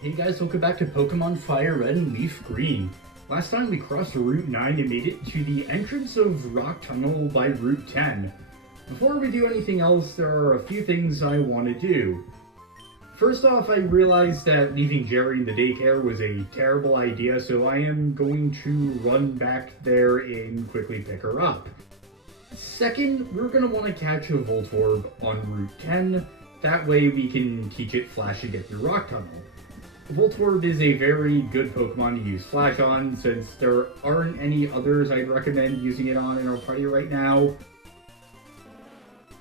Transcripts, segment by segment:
Hey guys, welcome back to Pokemon FireRed and LeafGreen. Last time we crossed Route 9 and made it to the entrance of Rock Tunnel by Route 10. Before we do anything else, there are a few things I want to do. First off, I realized that leaving Jerry in the daycare was a terrible idea, so I am going to run back there and quickly pick her up. Second, we're going to want to catch a Voltorb on Route 10. That way we can teach it Flash to get through Rock Tunnel. Voltorb is a very good Pokemon to use Flash on, since there aren't any others I'd recommend using it on in our party right now.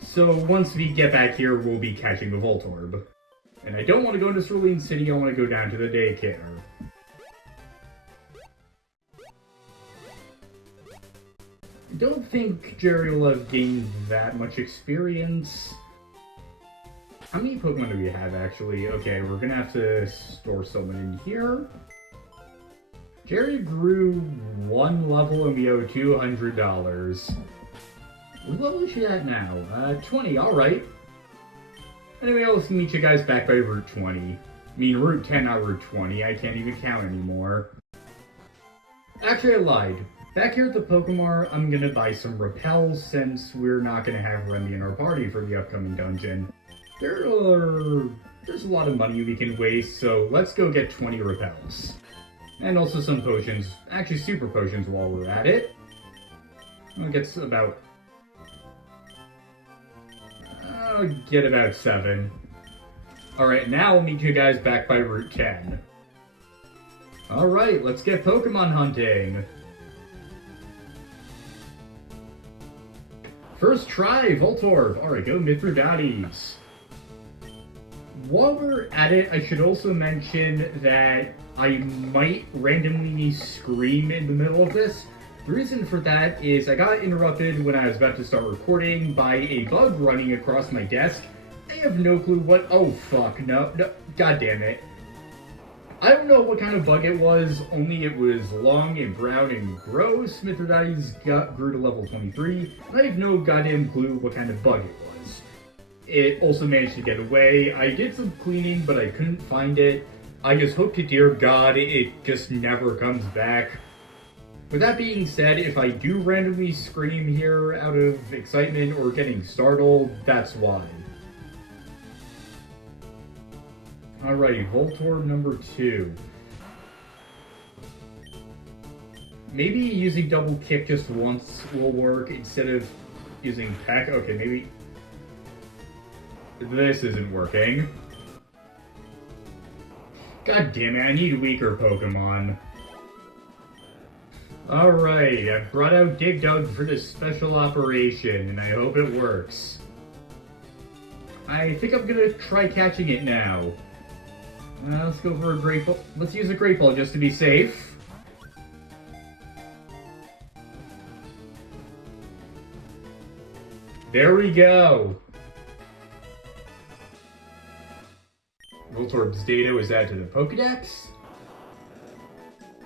So once we get back here, we'll be catching the Voltorb. And I don't want to go into Cerulean City, I want to go down to the daycare. I don't think Jerry will have gained that much experience. How many Pokemon do we have, actually? Okay, we're gonna have to store someone in here. Jerry grew 1 level and we owe $200. What level is she at now? 20, alright. Anyway, I'll meet you guys back by Route 20. I mean, Route 10, not Route 20. I can't even count anymore. Actually, I lied. Back here at the Pokemon, I'm gonna buy some repels since we're not gonna have Remy in our party for the upcoming dungeon. There's a lot of money we can waste, so let's go get 20 repels. And also some potions. Actually, super potions while we're at it. I'll get about... I'll get about 7. Alright, now I'll meet you guys back by Route 10. Alright, let's get Pokemon hunting! First try, Voltorb! Alright, go Mithridates. While we're at it, I should also mention that I might randomly scream in the middle of this. The reason for that is I got interrupted when I was about to start recording by a bug running across my desk. I have no clue what... Oh, fuck. No. God damn it. I don't know what kind of bug it was, only it was long and brown and gross. Mithridates grew to level 23, and I have no goddamn clue what kind of bug it was. It also managed to get away. I did some cleaning, but I couldn't find it. I just hope to dear God it just never comes back. With that being said, if I do randomly scream here out of excitement or getting startled, that's why. Alrighty, Voltorb number 2. Maybe using double kick just once will work instead of using peck. Okay, maybe... This isn't working. God damn it, I need weaker Pokemon. Alright, I brought out Dig Dug for this special operation, and I hope it works. I think I'm gonna try catching it now. Let's go for a Great Ball. Let's use a Great Ball just to be safe. There we go! Voltorb's data was added to the Pokedex.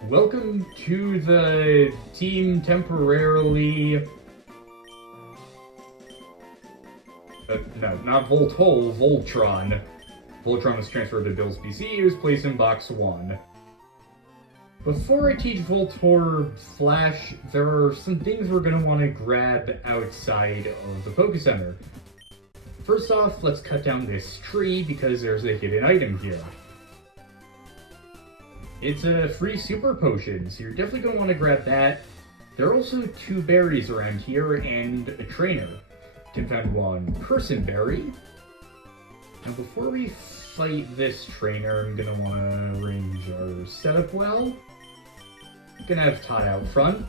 Welcome to the team temporarily... no, not Voltol, Voltron. Voltron was transferred to Bill's PC, he was placed in Box 1. Before I teach Voltorb Flash, there are some things we're going to want to grab outside of the Poke Center. First off, let's cut down this tree because there's a hidden item here. It's a free super potion, so you're definitely going to want to grab that. There are also 2 berries around here and a trainer. You can find 1 person berry. Now before we fight this trainer, I'm going to want to arrange our setup well. I'm going to have Todd out front.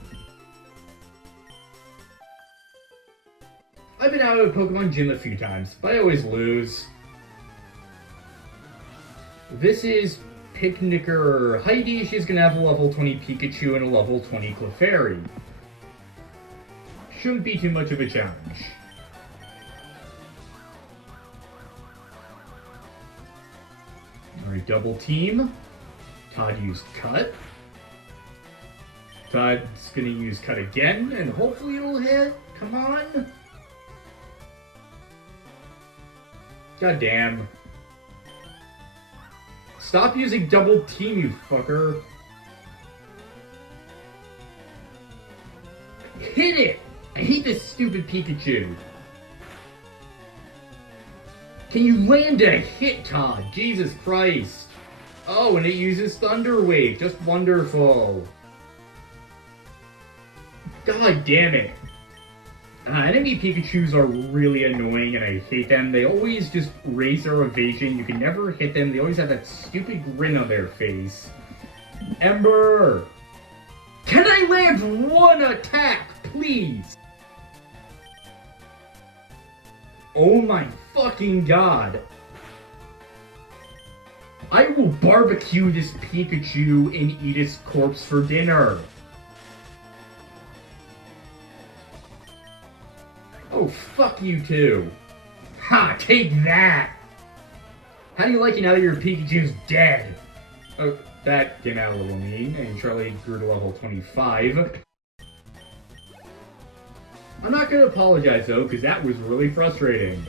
I've been out of Pokemon Gym a few times, but I always lose. This is Picnicker Heidi. She's going to have a level 20 Pikachu and a level 20 Clefairy. Shouldn't be too much of a challenge. Alright, double team. Todd used Cut. Todd's going to use Cut again, and hopefully it'll hit. Come on. God damn. Stop using double team, you fucker. Hit it! I hate this stupid Pikachu. Can you land a hit, Todd? Jesus Christ. Oh, and it uses Thunder Wave. Just wonderful. God damn it. Enemy Pikachus are really annoying and I hate them. They always just raise their evasion. You can never hit them. They always have that stupid grin on their face. Ember! Can I land one attack, please? Oh my fucking god. I will barbecue this Pikachu and eat its corpse for dinner. Oh, fuck you too. Ha, take that! How do you like it now that your Pikachu's dead? Oh, that came out a little mean, and Charlie grew to level 25. I'm not gonna apologize though, because that was really frustrating.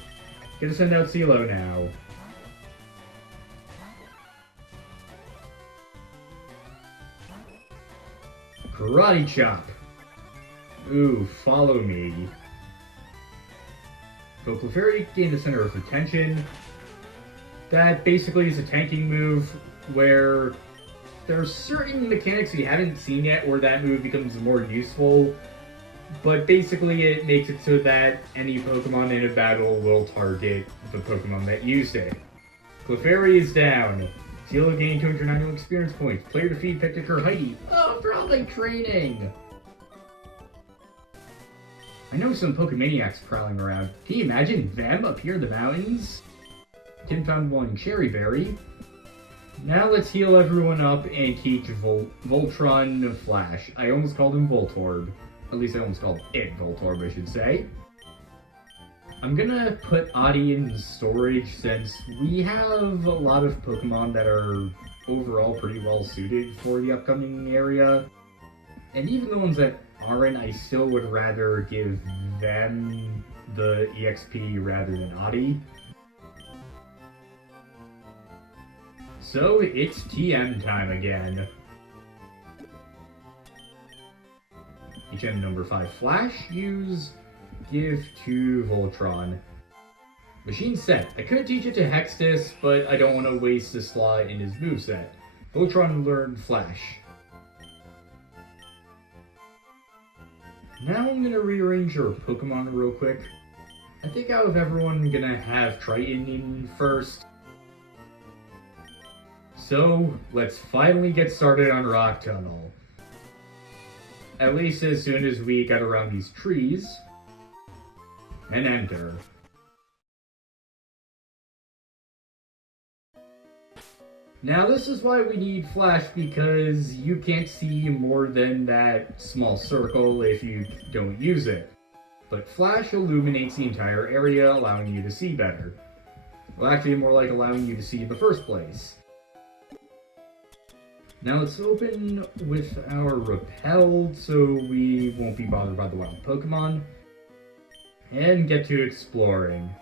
Gonna send out CeeLo now. Karate Chop. Ooh, follow me. So Clefairy gained the center of attention. That basically is a tanking move where there's certain mechanics you haven't seen yet where that move becomes more useful. But basically it makes it so that any Pokemon in a battle will target the Pokemon that used it. Clefairy is down. CeeLo gained 291 experience points. Player defeat Pecticer Heidi. Oh, probably training! I know some Pokemaniacs prowling around. Can you imagine them up here in the mountains? Tim found one Cherry Berry. Now let's heal everyone up and teach Voltron Flash. I almost called him Voltorb. At least I almost called it Voltorb, I should say. I'm gonna put Adi in storage since we have a lot of Pokemon that are overall pretty well suited for the upcoming area. And even the ones that aren't, I still would rather give them the EXP rather than Adi. So it's TM time again. HM number 5 Flash, use, give to Voltron. Machine set. I could teach it to Hextus, but I don't want to waste a slot in his moveset. Voltron learned Flash. Now I'm gonna rearrange our Pokemon real quick. I think out of everyone, I'm gonna have Triton in first. So, let's finally get started on Rock Tunnel. At least as soon as we get around these trees. And enter. Now this is why we need Flash, because you can't see more than that small circle if you don't use it. But Flash illuminates the entire area, allowing you to see better. Well, actually more like allowing you to see in the first place. Now let's open with our Repelled so we won't be bothered by the wild Pokemon. And get to exploring.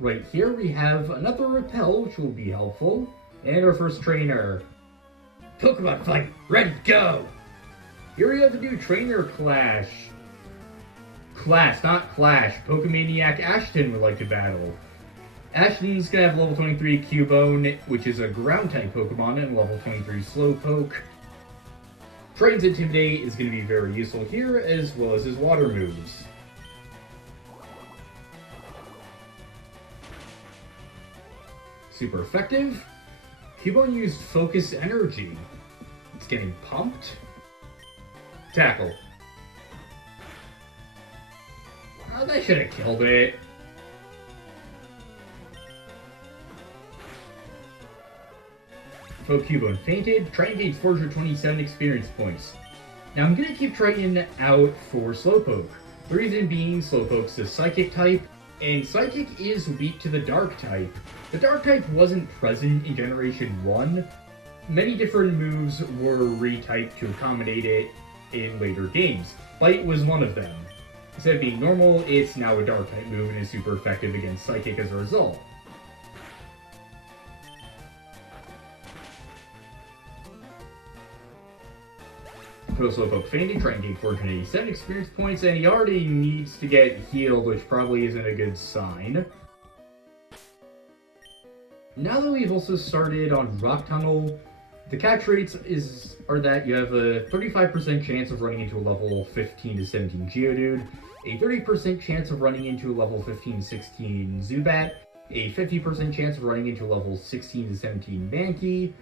Right here we have another Repel, which will be helpful. And our first trainer. Pokemon fight, ready, go! Here we have a new trainer clash. Class, not Clash. Pokemaniac Ashton would like to battle. Ashton's gonna have level 23 Cubone, which is a ground-type Pokemon, and level 23 Slowpoke. Triton's Intimidate is gonna be very useful here, as well as his water moves. Super effective. Cubone used Focus Energy. It's getting pumped. Tackle. Oh, they should have killed it. Cubone fainted. Triton gains 427 experience points. Now I'm gonna keep Triton out for Slowpoke. The reason being Slowpoke's a Psychic type, and Psychic is weak to the Dark type. The Dark type wasn't present in Generation 1. Many different moves were retyped to accommodate it in later games. Bite was one of them. Instead of being normal, it's now a Dark type move and is super effective against Psychic as a result. Pro Slowpoke fainted, trying to gain 487 experience points, and he already needs to get healed, which probably isn't a good sign. Now that we've also started on Rock Tunnel, the catch rates are that you have a 35% chance of running into a level 15 to 17 Geodude, a 30% chance of running into a level 15 to 16 Zubat, a 50% chance of running into a level 16 to 17 Mankey,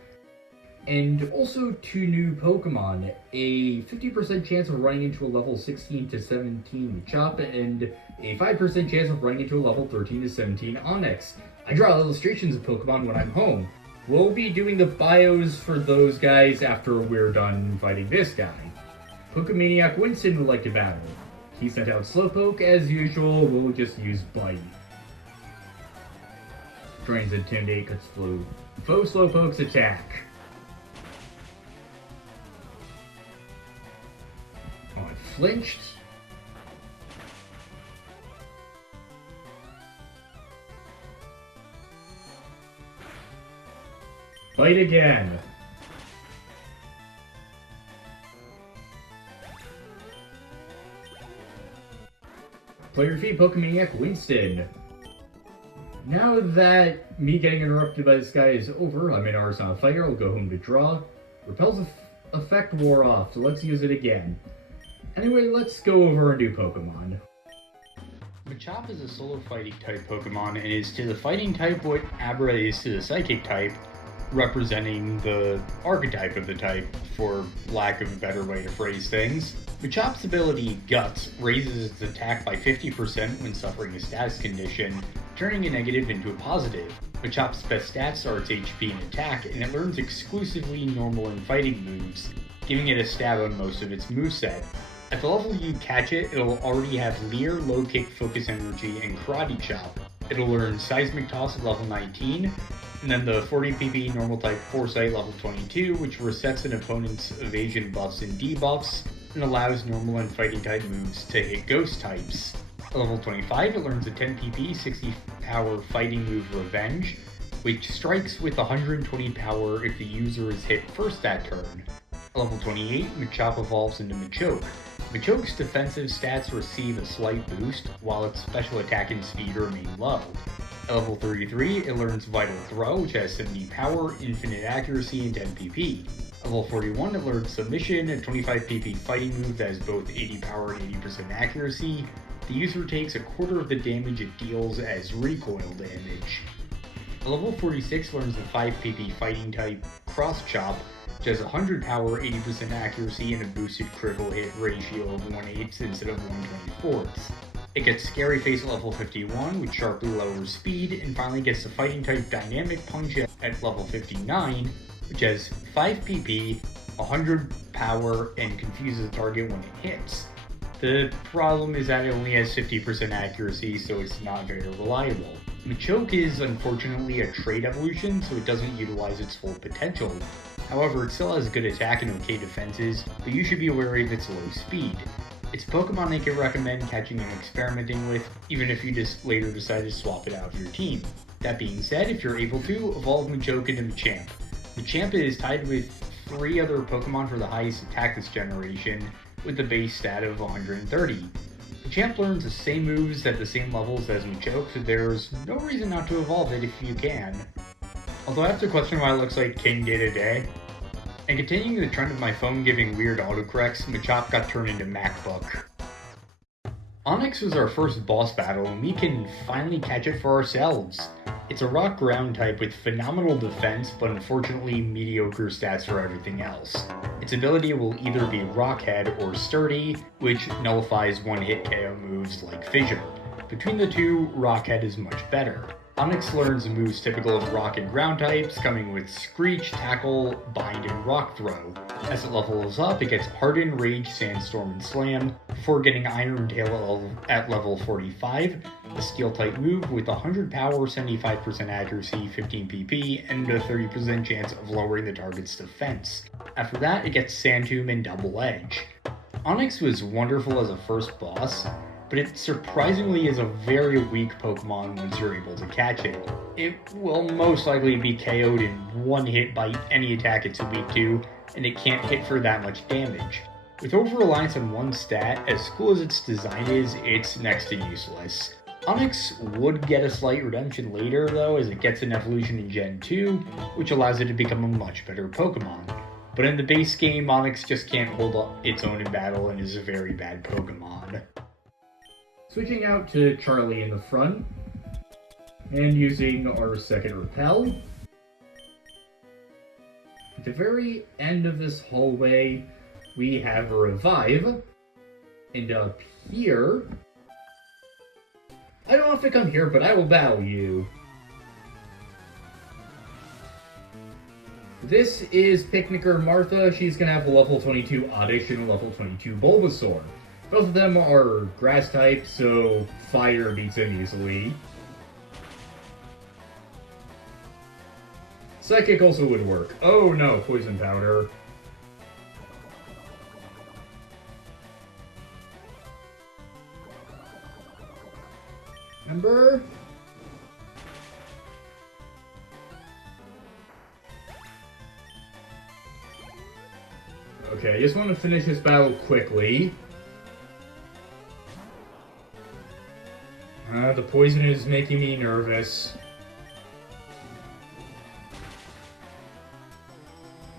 and also 2 new Pokemon, a 50% chance of running into a level 16 to 17 Machop, and a 5% chance of running into a level 13 to 17 Onix. I draw illustrations of Pokemon when I'm home. We'll be doing the bios for those guys after we're done fighting this guy. Pokemaniac Winston would like to battle. He sent out Slowpoke. As usual, we'll just use Bite. Drains Intimidate, cuts Flu. Faux Slowpoke's attack. Oh, it flinched. Bite again. Player defeat Pokemaniac Winston. Now that me getting interrupted by this guy is over, I'm in Arsenal Fire, I'll go home to draw. Repel's effect wore off, so let's use it again. Anyway, let's go over our new Pokemon. Machop is a solar fighting type Pokemon and is to the fighting type what Abra is to the psychic type, representing the archetype of the type, for lack of a better way to phrase things. Machop's ability, Guts, raises its attack by 50% when suffering a status condition, turning a negative into a positive. Machop's best stats are its HP and attack, and it learns exclusively normal and fighting moves, giving it a stab on most of its moveset. At the level you catch it, it'll already have Leer, Low Kick, Focus Energy, and Karate Chop. It'll learn Seismic Toss at level 19, and then the 40 PP normal type Foresight level 22, which resets an opponent's evasion buffs and debuffs, and allows normal and fighting type moves to hit ghost types. At level 25, it learns a 10 PP, 60 power fighting move Revenge, which strikes with 120 power if the user is hit first that turn. At level 28, Machop evolves into Machoke. Machoke's defensive stats receive a slight boost, while its special attack and speed remain low. At level 33, it learns Vital Throw, which has 70 power, infinite accuracy, and 10 PP. At level 41, it learns Submission, a 25 PP fighting move that has both 80 power and 80% accuracy. The user takes a quarter of the damage it deals as recoil damage. At level 46, learns the 5 PP fighting type Cross Chop, which has 100 power, 80% accuracy, and a boosted critical hit ratio of 1/8 instead of 1/24. It gets Scary Face at level 51, which sharply lowers speed, and finally gets the fighting type Dynamic Punch at level 59, which has 5 PP, 100 power, and confuses the target when it hits. The problem is that it only has 50% accuracy, so it's not very reliable. Machoke is unfortunately a trait evolution, so it doesn't utilize its full potential. However, it still has good attack and okay defenses, but you should be wary of its low speed. It's a Pokemon I could recommend catching and experimenting with, even if you just later decide to swap it out of your team. That being said, if you're able to, evolve Machoke into Machamp. Machamp is tied with 3 other Pokemon for the highest attack this generation, with the base stat of 130. Machamp learns the same moves at the same levels as Machoke, so there's no reason not to evolve it if you can. Although I have to question why it looks like King did a day. And continuing the trend of my phone giving weird autocorrects, Machop got turned into MacBook. Onix was our first boss battle, and we can finally catch it for ourselves. It's a rock ground type with phenomenal defense, but unfortunately mediocre stats for everything else. Its ability will either be Rockhead or Sturdy, which nullifies one-hit KO moves like Fissure. Between the two, Rockhead is much better. Onix learns moves typical of rock and ground types, coming with Screech, Tackle, Bind, and Rock Throw. As it levels up, it gets Harden, Rage, Sandstorm, and Slam, before getting Iron Tail at level 45, a Steel-type move with 100 power, 75% accuracy, 15 PP, and a 30% chance of lowering the target's defense. After that, it gets Sand Tomb and Double Edge. Onix was wonderful as a first boss, but it surprisingly is a very weak Pokemon once you're able to catch it. It will most likely be KO'd in one hit by any attack it's weak to, and it can't hit for that much damage. With over-reliance on one stat, as cool as its design is, it's next to useless. Onix would get a slight redemption later, though, as it gets an evolution in Gen 2, which allows it to become a much better Pokemon. But in the base game, Onix just can't hold its own in battle and is a very bad Pokemon. Switching out to Charlie in the front, and using our second Repel. At the very end of this hallway, we have a Revive, and up here... I don't know if I come here, but I will battle you. This is Picnicker Martha. She's going to have a level 22 Oddish and a level 22 Bulbasaur. Both of them are grass type, so fire beats them easily. Psychic also would work. Oh no, Poison Powder. Remember? Okay, I just want to finish this battle quickly. The poison is making me nervous.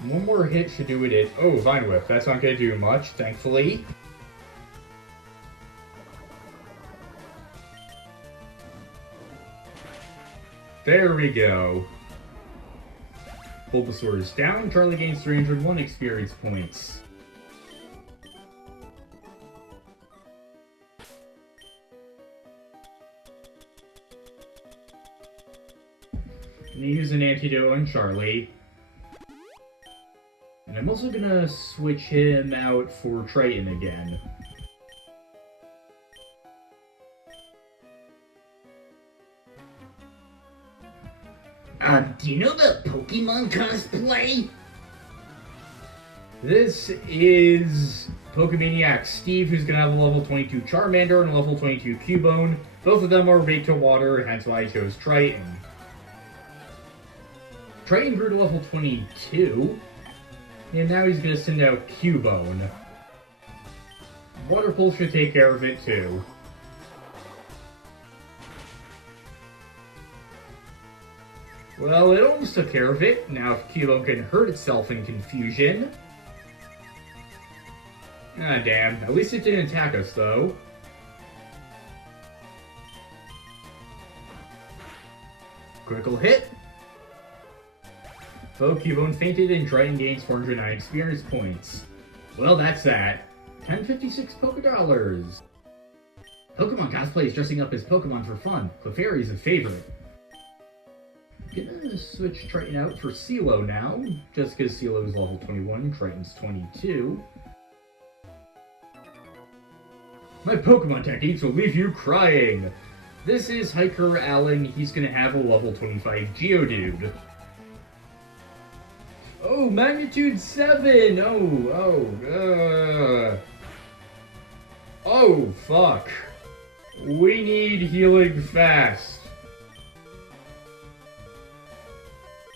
One more hit should do it. Oh, Vine Whip. That's not going to do much, thankfully. There we go. Bulbasaur is down. Charlie gains 301 experience points. I'm gonna use an antidote on Charlie. And I'm also gonna switch him out for Triton again. Do you know the Pokemon cosplay? This is Pokemaniac Steve, who's gonna have a level 22 Charmander and a level 22 Cubone. Both of them are weak to water, hence why I chose Triton. Triton grew to level 22, and now he's gonna send out Cubone. Water Pulse should take care of it too. Well, it almost took care of it. Now if Cubone can hurt itself in confusion. Ah, damn. At least it didn't attack us, though. Critical hit. Foe Cubone fainted and Triton gains 409 experience points. Well, that's that. 1056 Pokédollars. Pokemon cosplay is dressing up as Pokemon for fun. Clefairy is a favorite. Gonna switch Triton out for CeeLo now, just because CeeLo is level 21, Triton's 22. My Pokemon techniques will leave you crying! This is Hiker Allen, he's gonna have a level 25 Geodude. Oh, Magnitude 7! Oh, fuck. We need healing fast.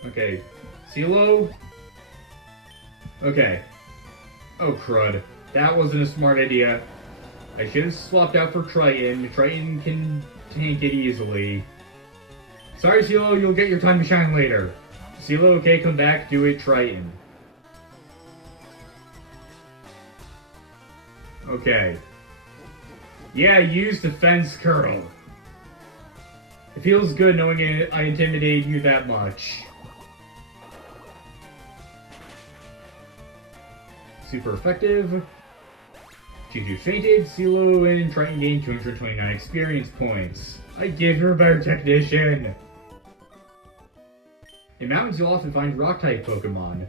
Okay, CeeLo? Okay. Oh, crud. That wasn't a smart idea. I should have swapped out for Triton. Triton can tank it easily. Sorry, CeeLo, you'll get your time to shine later. CeeLo, okay, come back, do it, Triton. Okay. Yeah, use Defense Curl. It feels good knowing I intimidated you that much. Super effective. Juju fainted, CeeLo and Triton gained 229 experience points. I gave her a better technician! In mountains you'll often find rock-type Pokemon.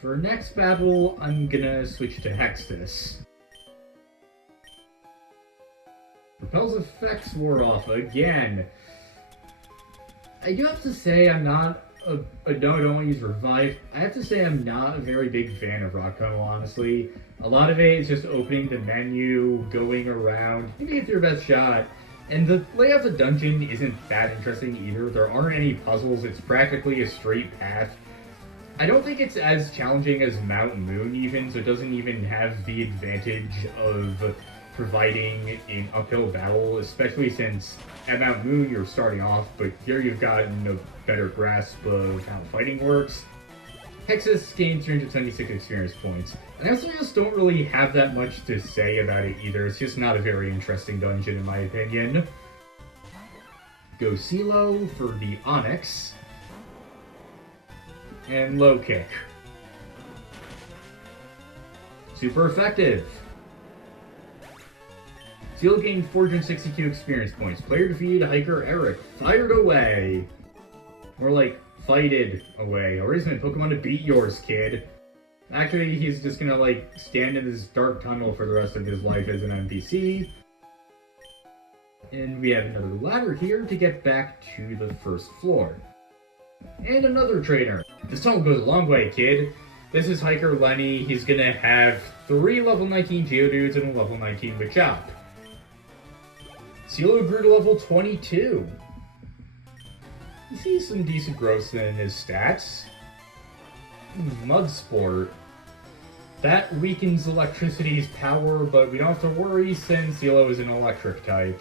For next battle, I'm gonna switch to Hextus. Repel's effects wore off again. I do have to say I'm not no, I don't want to use Revive. I have to say I'm not a very big fan of Rock Tunnel, honestly. A lot of it is just opening the menu, going around, maybe it's your best shot. And the layout of the dungeon isn't that interesting either. There aren't any puzzles, it's practically a straight path. I don't think it's as challenging as Mount Moon even, so it doesn't even have the advantage of providing an uphill battle, especially since at Mount Moon you're starting off, but here you've gotten a better grasp of how fighting works. Hexus gained 376 experience points. And I also just don't really have that much to say about it either. It's just not a very interesting dungeon in my opinion. Go CeeLo for the Onix. And low kick. Super effective. CeeLo gained 462 experience points. Player defeated Hiker Eric. Fired away. More like fighted away. Or isn't it Pokemon to beat yours, kid? Actually, he's just gonna like stand in this dark tunnel for the rest of his life as an NPC. And we have another ladder here to get back to the first floor. And another trainer. This tunnel goes a long way, kid. This is Hiker Lenny. He's gonna have 3 level 19 Geodudes and a level 19 Machop. CeeLo grew to level 22. You see some decent growth in his stats. Mud Sport. That weakens electricity's power, but we don't have to worry since CeeLo is an electric type.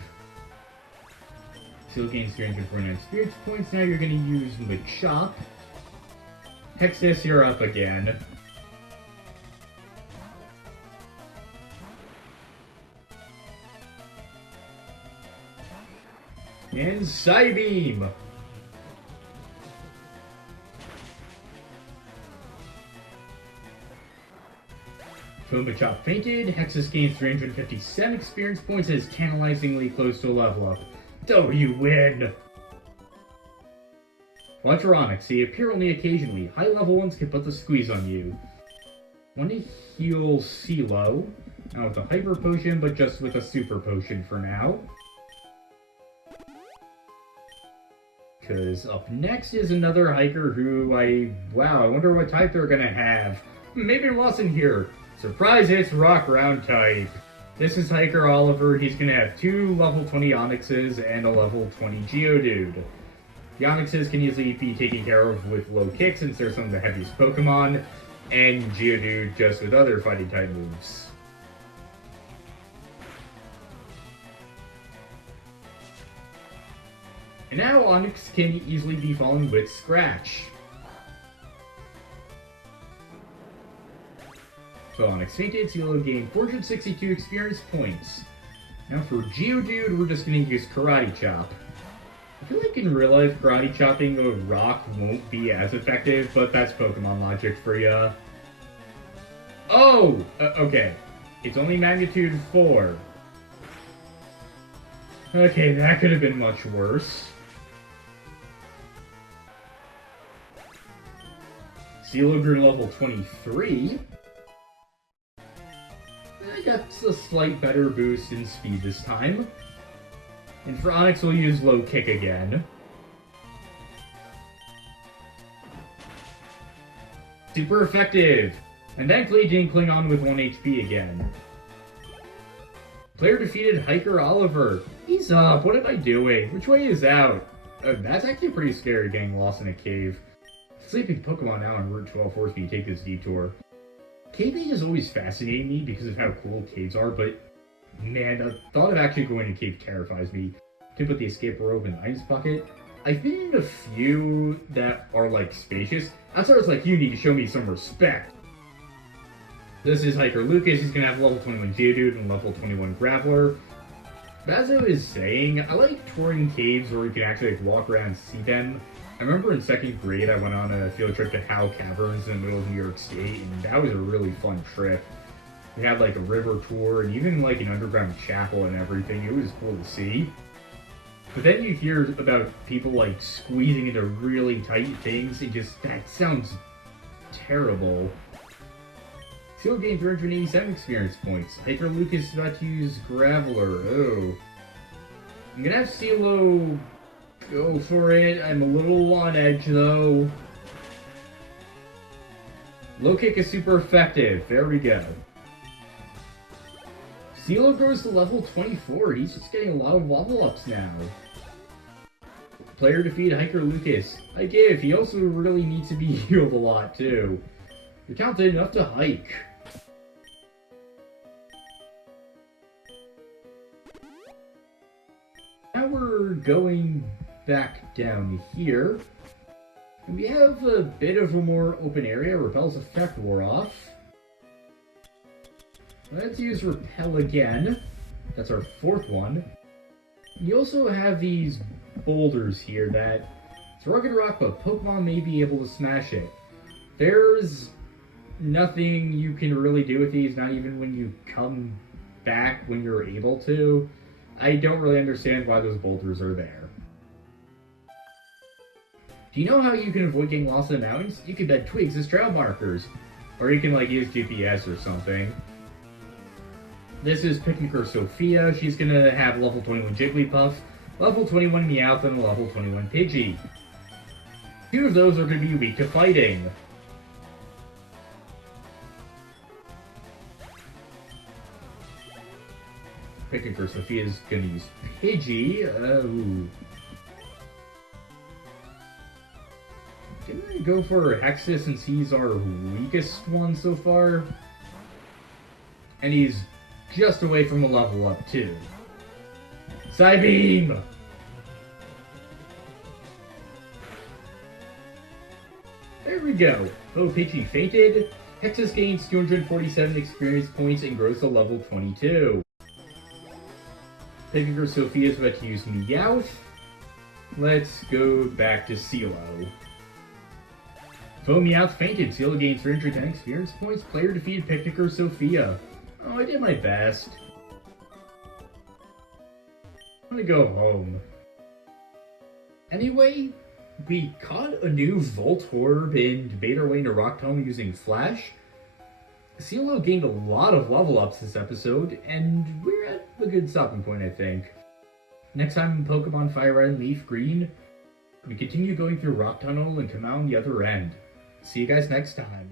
CeeLo gains 349 experience points. Now you're going to use Machop. Hexus, you're up again. And Psybeam! Machop fainted. Hexus gains 357 experience points and is tantalizingly close to a level up. You win! Watch your Onix. They appear only occasionally. High level ones can put the squeeze on you. Want to heal CeeLo. Not with a Hyper Potion, but just with a Super Potion for now. Because up next is another Hiker who I wonder what type they're gonna have. Maybe it wasn't here. Surprise, it's Rock Ground type. This is Hiker Oliver. He's gonna have 2 level 20 Onixes and a level 20 Geodude. The Onixes can easily be taken care of with low kick since they're some of the heaviest Pokemon, and Geodude just with other fighting type moves. And now Onix can easily be fallen with Scratch. So Onix fainted, CeeLo gained 462 experience points. Now for Geodude, we're just going to use Karate Chop. I feel like in real life, Karate Chopping a rock won't be as effective, but that's Pokemon logic for ya. Oh! Okay. It's only magnitude 4. Okay, that could have been much worse. CeeLo grew to level 23. I got a slight better boost in speed this time. And for Onix, we'll use low kick again. Super effective! And thankfully didn't cling on with 1 HP again. Player defeated Hiker Oliver. He's up. What am I doing? Which way is out? That's actually pretty scary, getting lost in a cave. Sleeping Pokemon now on Route 12 forced me to take this detour. Caving has always fascinated me because of how cool caves are, but man, the thought of actually going to a cave terrifies me. To put the escape rope in the ice bucket. I've been in a few that are like spacious. Outsider's like, you need to show me some respect. This is Hiker Lucas. He's gonna have level 21 Geodude and level 21 Graveler. But as I was saying, I like touring caves where you can actually like, walk around and see them. I remember in 2nd grade I went on a field trip to Howe Caverns in the middle of New York State, and that was a really fun trip. We had like a river tour and even like an underground chapel and everything. It was cool to see. But then you hear about people like squeezing into really tight things, and just, that sounds terrible. CeeLo gained 387 experience points. Hiker Lucas is about to use Graveler. Oh. I'm gonna have CeeLo go for it. I'm a little on edge though. Low kick is super effective. There we go. CeeLo grows to level 24. He's just getting a lot of level ups now. Player defeated Hiker Lucas. I give. He also really needs to be healed a lot, too. You're talented enough to hike. Now we're going back down here. And we have a bit of a more open area. Repel's effect wore off. Let's use Repel again. That's our fourth one. You also have these boulders here that it's rugged rock, but Pokemon may be able to smash it. There's nothing you can really do with these, not even when you come back when you're able to. I don't really understand why those boulders are there. Do you know how you can avoid getting lost in the mountains? You can bed twigs as trail markers. Or you can use GPS or something. This is Picnicker Sophia. She's gonna have level 21 Jigglypuff, level 21 Meowth, and a level 21 Pidgey. Two of those are gonna be weak to fighting. Picnicker Sophia's gonna use Pidgey. Ooh. Gonna go for Hexus since he's our weakest one so far. And he's just away from a level up too. Psybeam! There we go. Oh, Pidgey fainted. Hexus gains 247 experience points and grows to level 22. Picnicker Sophia is about to use Meowth. Let's go back to CeeLo. Though Meowth fainted, CeeLo gains 310 experience points. Player defeated Picnicker Sophia. Oh, I did my best. I'm gonna go home. Anyway, we caught a new Voltorb and debated our way into Rock Tunnel using Flash. CeeLo gained a lot of level ups this episode, and we're at a good stopping point, I think. Next time in Pokemon FireRed and LeafGreen, we continue going through Rock Tunnel and come out on the other end. See you guys next time.